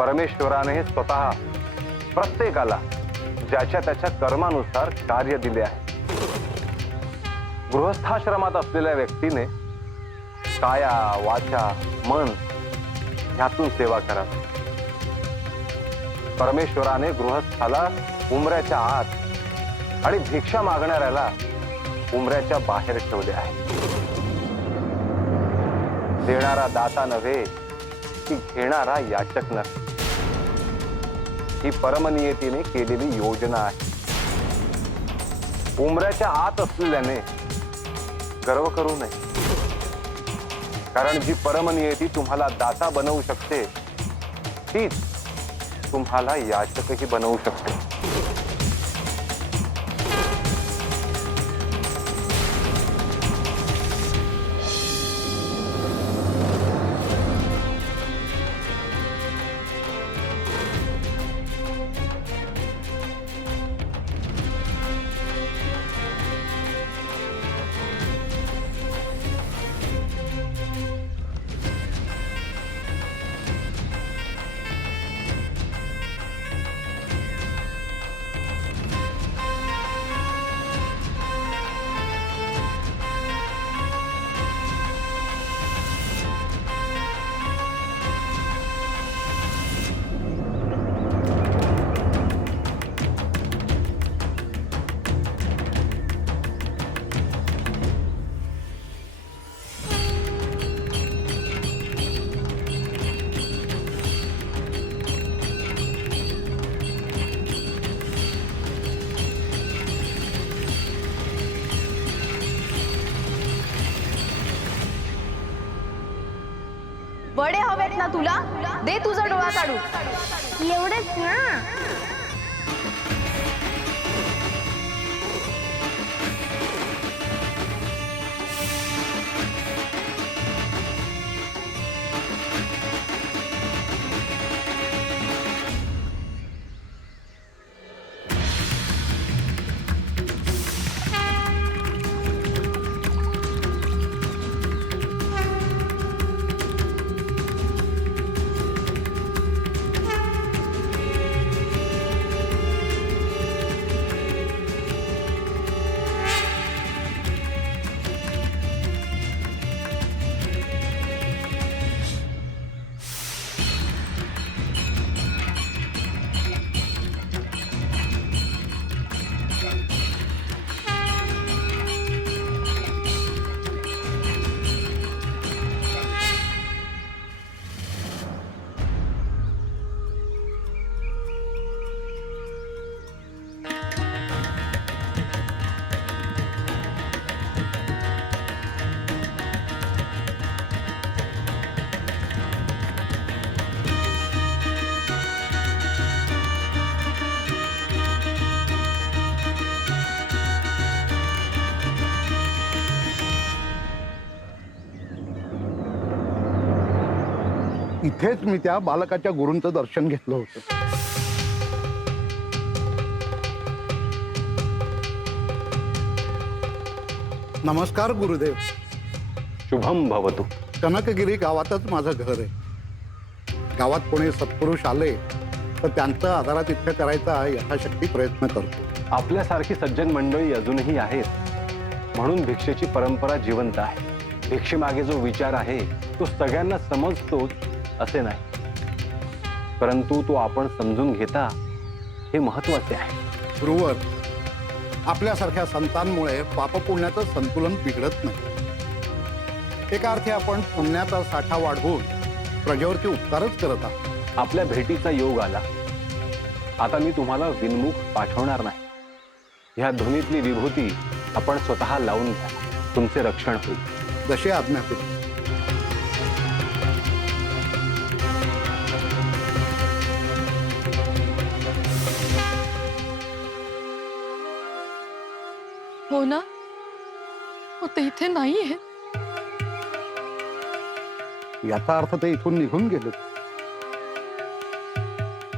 परमेश्वराने स्वतः प्रत्येकाला ज्याच्या त्याच्या कर्मानुसार कार्य दिले आहे। गृहस्थाश्रमात असलेल्या व्यक्तीने काया वाचा मन ह्यातून सेवा करावी। परमेश्वराने गृहस्थाला उमऱ्याच्या आत आणि भिक्षा मागणाऱ्याला उमऱ्याच्या बाहेर ठेवले आहे। देणारा दाता नव्हे की घेणारा याचक नव्हे, ही परमनियतीने केलेली योजना आहे। उमऱ्याच्या आत असलेल्याने गर्व करू नये, कारण जी परमनियती तुम्हाला दाता बनवू शकते तीच तुम्हाला याचकही बनवू शकते। वडे हवेत ना तुला? दे तुझा डोळा काढू। एवढंच ना? इथेच मी त्या बालकाच्या गुरूंचं दर्शन घेतलं होतं। नमस्कार गुरुदेव। शुभम भवतु। कनकगिरी गावातच माझं घर आहे। गावात कोणी सत्पुरुष आले तर त्यांचा आधारात इथे करायचा यथाशक्ती प्रयत्न करतो। आपल्यासारखी सज्जन मंडळी अजूनही आहेत, म्हणून भिक्षेची परंपरा जिवंत आहे। भिक्षेमागे जो विचार आहे तो सगळ्यांना समजतोच असे नाही, परंतु तो आपण समजून घेता हे महत्त्वाचे आहे। गुरुवर, आपल्यासारख्या संतांमुळे पापपुण्याचं संतुलन बिघडत नाही। एका अर्थी आपण पुण्याचा साठा वाढवून प्रजेवरती उपकारच करत आहात। आपल्या भेटीचा योग आला, आता मी तुम्हाला विनमुख पाठवणार नाही। ह्या ध्वनीतली विभूती आपण स्वतः लावून घ्या, तुमचे रक्षण होईल। जशी आज्ञा करू। हो ना? हो, ते इथे नाहीये। याचा अर्थ ते इथून निघून गेले।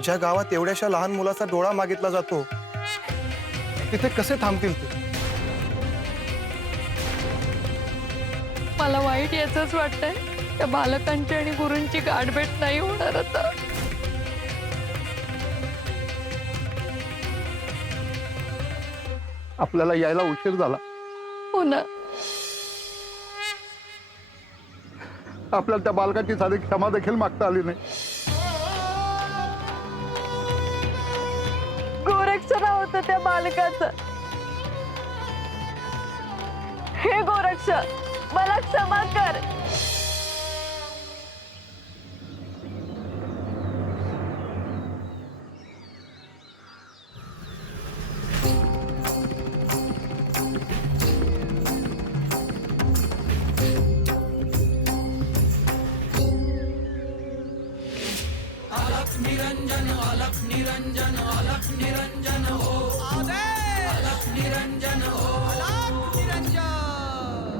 ज्या गावात एवढ्याशा लहान मुलाचा डोळा मागितला जातो तिथे कसे थांबतील ते? मला वाईट याचंच वाटतंय, त्या बालकांची आणि गुरूंची गाठभेट नाही होणार आता। आपल्याला यायला उशीर झाला. हो ना. आपल्याला त्या बालकाची साधी क्षमा देखील मागता आली नाही. गोरक्षरा होतं त्या बालकाचं. हे गोरक्ष, मला क्षमा कर.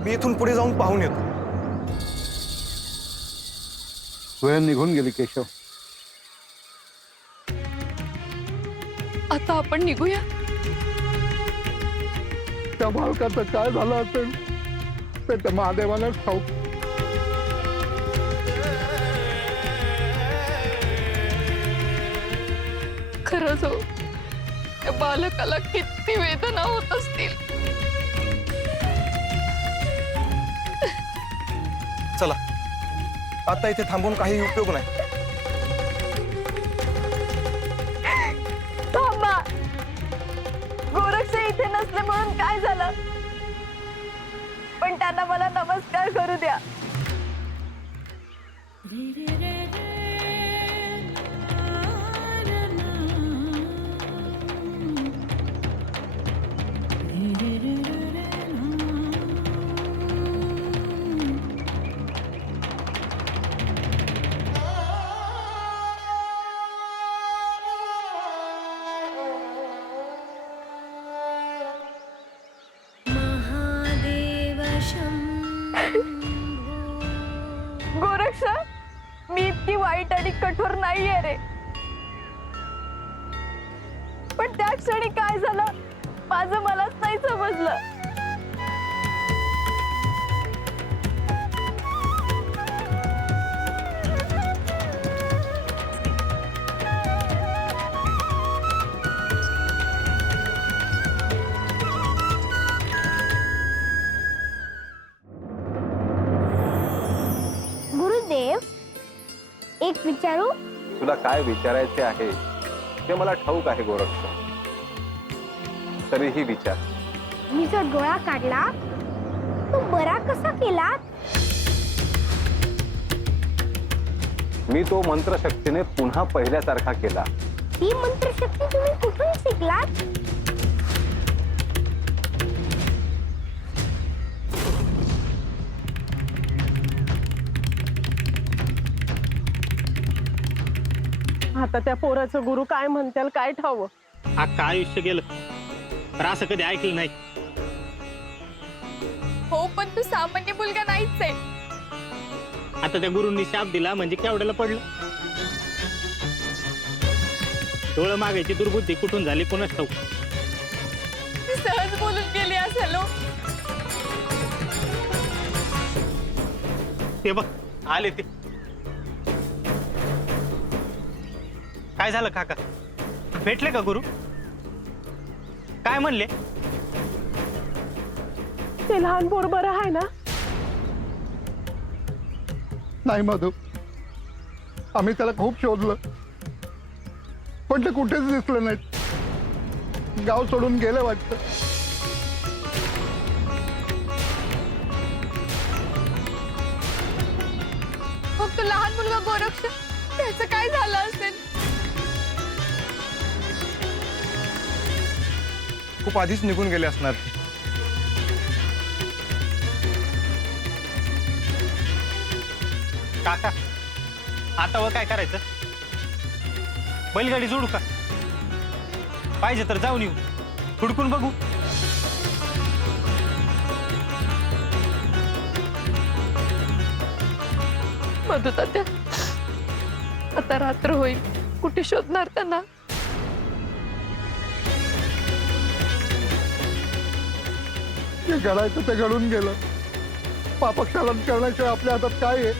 मी इथून पुढे जाऊन पाहून येतो. वेळ निघून गेली केशव. आता आपण निघूया. त्या बालकाचं काय झालं असेल ते त्या महादेवालाच ठाऊक. खरंच हो, त्या बालकाला किती वेदना होत असतील. चला, आता इथे थांबून काही उपयोग नाही. थांबा. गोरक्ष इथे नसले म्हणून काय झालं, पण त्यांना मला नमस्कार करू द्या. गोरक्ष, मी इतकी वाईट आणि कठोर नाहीये रे. पण त्या क्षणी काय झालं माझं मलाच नाही समजलं. गुरुदेव, एक विचारू? तुला काय विचारायचे आहे ते मला ठाऊक आहे गोरक्ष. तरीही विचार. मी जो डोळा काढला तो बरा कसा केला? मी तो मंत्रशक्तीने पुन्हा पहिल्यासारखा केला. ही मंत्रशक्ती तुम्ही कुठून शिकलात? आता त्या पोराचं गुरु काय म्हणतील काय ठाव. अख्खं आयुष्य गेलं तर असं कधी ऐकलं नाही. हो, पण तू सामान्य मुलगा नाहीच आहे. आता त्या गुरूंनी शाप दिला म्हणजे केवढ्याला पडलं. डोळं मागायची दुर्बुद्धी कुठून झाली कोणाच ठाऊक. सहज बोलून गेली असेल हो. ते बघ आले ते. काय झालं काका, भेटले का गुरु? काय म्हणले? ते लहान पोर बरं आहे ना? नाही मधू, आम्ही त्याला खूप शोधलं पण ते कुठेच दिसलं नाहीत. गाव सोडून गेले वाटतं. मग तो लहान मुलगा गोरक्ष, त्याचं काय झालं असेल? खूप आधीच निघून गेले असणार. काका, आता व काय करायचं? बैलगाडी जोडू का? पाहिजे तर जाऊन येऊ, हुडकून बघू. मधु तात्या, आता रात्र होईल, कुठे शोधणार त्यांना? जे घडायचं ते घडून गेलं. पापक्षालन करण्याशिवाय आपल्या हातात काय आहे?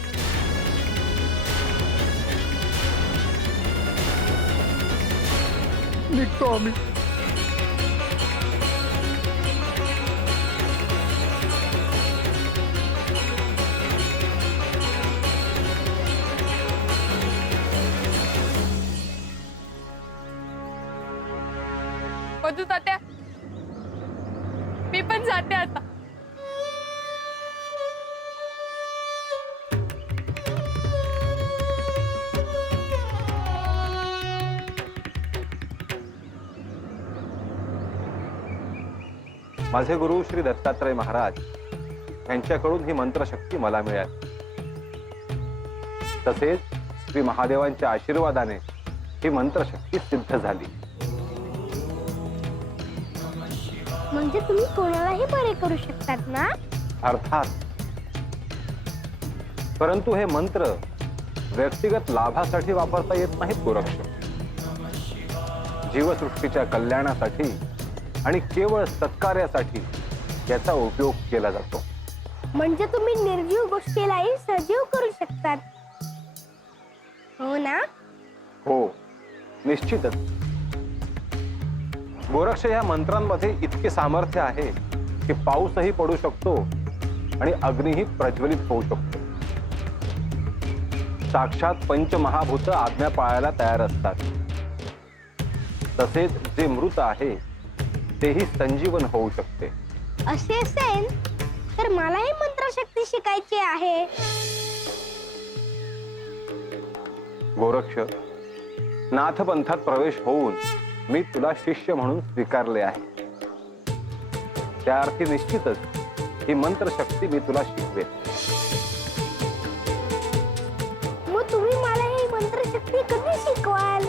निघतो आम्ही. बघू तात्या, मी पण जाते आता. माझे गुरु श्री दत्तात्रय महाराज यांच्याकडून ही मंत्रशक्ती मला मिळाली. तसेच श्री महादेवांच्या आशीर्वादाने ही मंत्रशक्ती सिद्ध झाली. म्हणजे तुम्ही कोणालाही बरे करू शकतात ना? अर्थात. परंतु हे मंत्र व्यक्तिगत लाभासाठी वापरता येत नाहीत गोरक्ष. जीवसृष्टीच्या कल्याणासाठी आणि केवळ सत्कार्यासाठी याचा उपयोग केला जातो. म्हणजे तुम्ही निर्जीव गोष्टीलाही सजीव करू शकतात, हो ना? हो, निश्चितच. गोरक्ष या मंत्रांमध्ये इतके सामर्थ्य आहे की पाऊसही पडू शकतो आणि अग्निही प्रज्वलित होऊ शकतो. साक्षात पंचमहाभूत आज्ञा पाळायला तयार असतात. तसेच जे मृत आहे तेही संजीवन होऊ शकते. असे असेल तर मलाही मंत्रशक्ती शिकायची आहे. गोरक्ष, नाथपंथात प्रवेश होऊन मी तुला शिष्य म्हणून स्वीकारले आहे. त्या अर्थी निश्चितच ही मंत्रशक्ती मी तुला शिकवेन. मग तुम्ही मला ही मंत्रशक्ती कधी शिकवाल?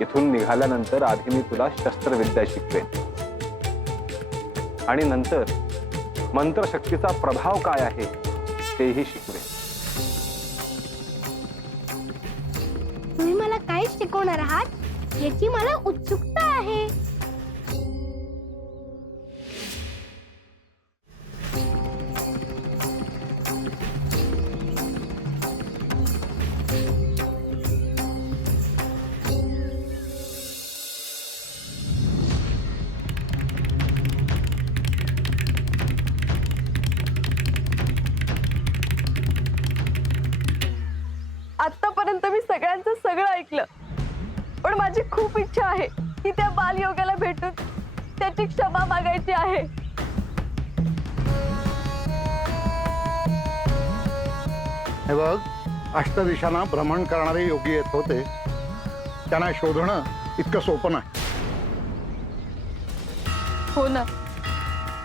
इथून निघाल्यानंतर आधी मी तुला शस्त्रविद्या शिकवेन आणि नंतर मंत्रशक्तीचा प्रभाव काय आहे तेही शिकवेन. तुम्ही मला काय शिकवणार आहात याची मला उत्सुकता आहे. आतापर्यंत मी सगळ्यांचं सगळं ऐकलं, पण माझी खूप इच्छा आहे की त्या बालयोगाला भेटून त्याची क्षमा मागायची आहे. हे बघ, अष्टदिशांना भ्रमण करणारे योगी येत होते. त्यांना शोधणं इतकं सोपं नाही. हो ना,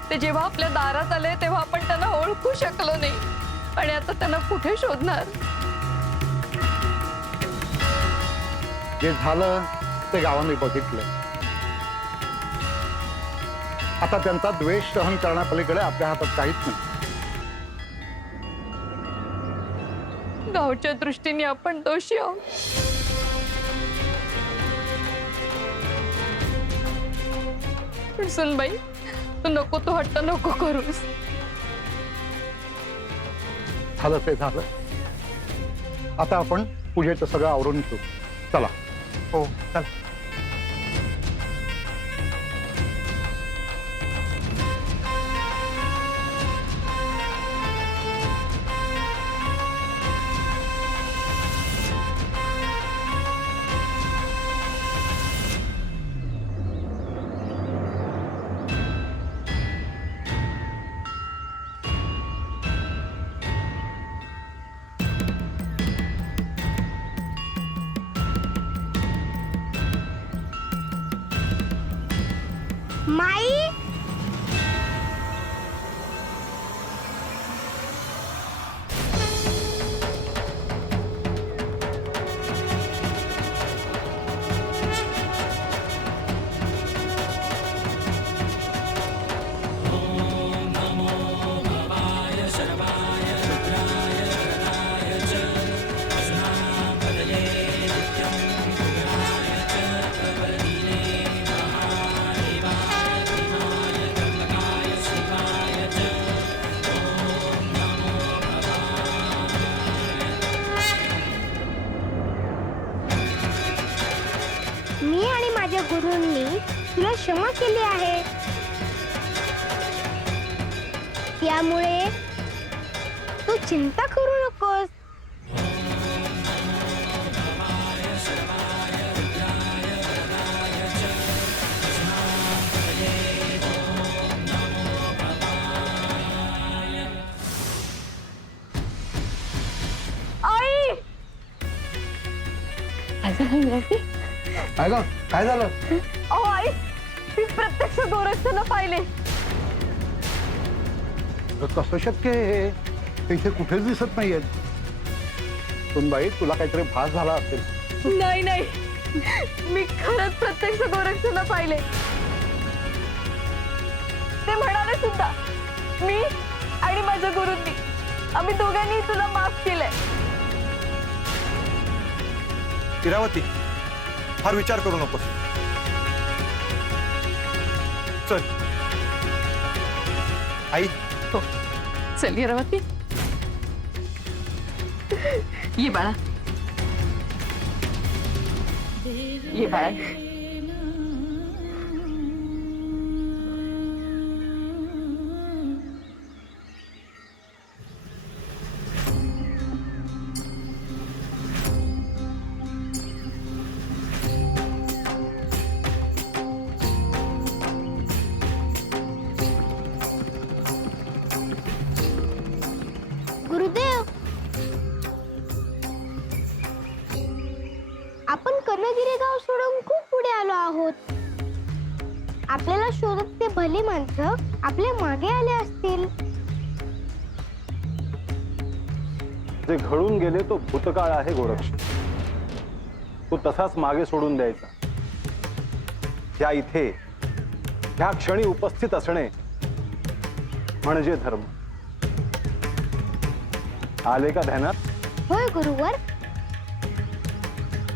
ते जेव्हा आपल्या दारात आले तेव्हा आपण त्यांना ओळखू शकलो नाही, आणि आता त्यांना कुठे शोधणार? जे झालं ते गावाने बघितलं. आता त्यांचा द्वेष सहन करण्यापलीकडे आपल्या हातात काहीच नाही. गावच्या दृष्टीने आपण दोषी आहोत. पण सुनबाई, तू नको, तू हट्ट नको करूस. झालं ते झालं. आता आपण पूजेचं सगळं आवरून घेऊ. चला. हो, चल. माई, मी आणि माझ्या गुरूंनी तुला क्षमा केली आहे. त्यामुळे तू चिंता करू नकोस. आई मिळाली. काय ग काय झालं? अहो आई, मी प्रत्यक्ष गोरक्षाला पाहिले. कसं शक्य आहे ते इथे कुठेच दिसत नाहीयेत. सुनबाई, तुला काहीतरी भास झाला असेल. नाही नाही, मी खरंच प्रत्यक्ष गोरक्षाला पाहिले. ते म्हणाले सुद्धा, मी आणि माझ्या गुरूंनी आम्ही दोघांनी तुला माफ केलंय. इरावती, फार विचार करू नकोस. चल आई. हो चल इरावती, ये बाळा, ये बाळा. गुरुदेव, आपण कर्णगिरी गाव सोडून खूप पुढे आलो आहोत. आपल्याला शोधत ते भले माणसं आपल्या मागे आले असतील. जे घडून गेले तो भूतकाळ आहे गोरक्ष. तो तसाच मागे सोडून द्यायचा. या इथे ह्या क्षणी उपस्थित असणे म्हणजे धर्म. आले का ध्यानात? होय गुरुवर.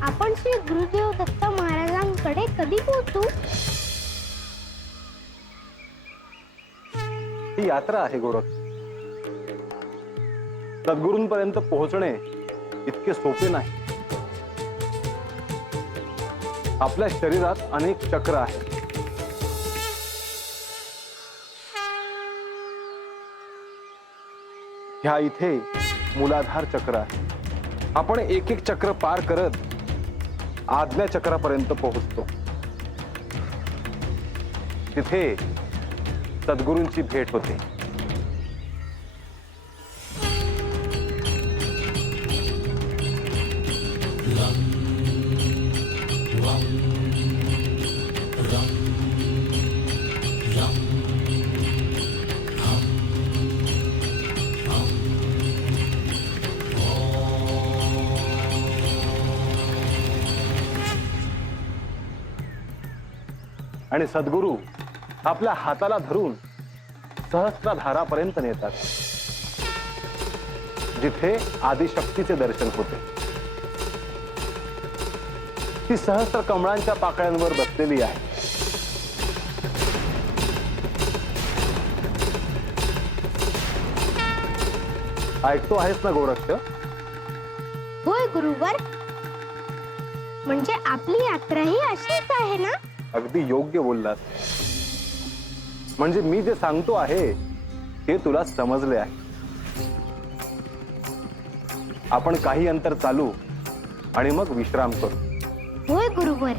आपण श्री गुरुदेव दत्त महाराजांकडे कधी पोहोचू? ही यात्रा आहे गोरक्ष. सद्गुरूंपर्यंत पोहोचणे इतके सोपे नाही. आपल्या शरीरात अनेक चक्र आहेत. ह्या इथे मूलाधार चक्र आहे. आपण एक एक चक्र पार करत आज्ञा चक्रापर्यंत पोहोचतो. तिथे सद्गुरूंची भेट होते. आणि सद्गुरू आपल्या हाताला धरून सहस्त्रधारापर्यंत नेतात, जिथे आदिशक्तीचे दर्शन होते. ती सहस्त्र कमळांच्या पाकळ्यांवर बसलेली आहे. ऐकतो आहेस ना गोरक्ष? होय गुरुवर. म्हणजे आपली यात्रा ही अशीच आहे ना? अगदी योग्य बोललास. म्हणजे मी जे सांगतो आहे ते तुला समजले आहे. आपण काही अंतर चालू आणि मग विश्राम करू. होय गुरुवर.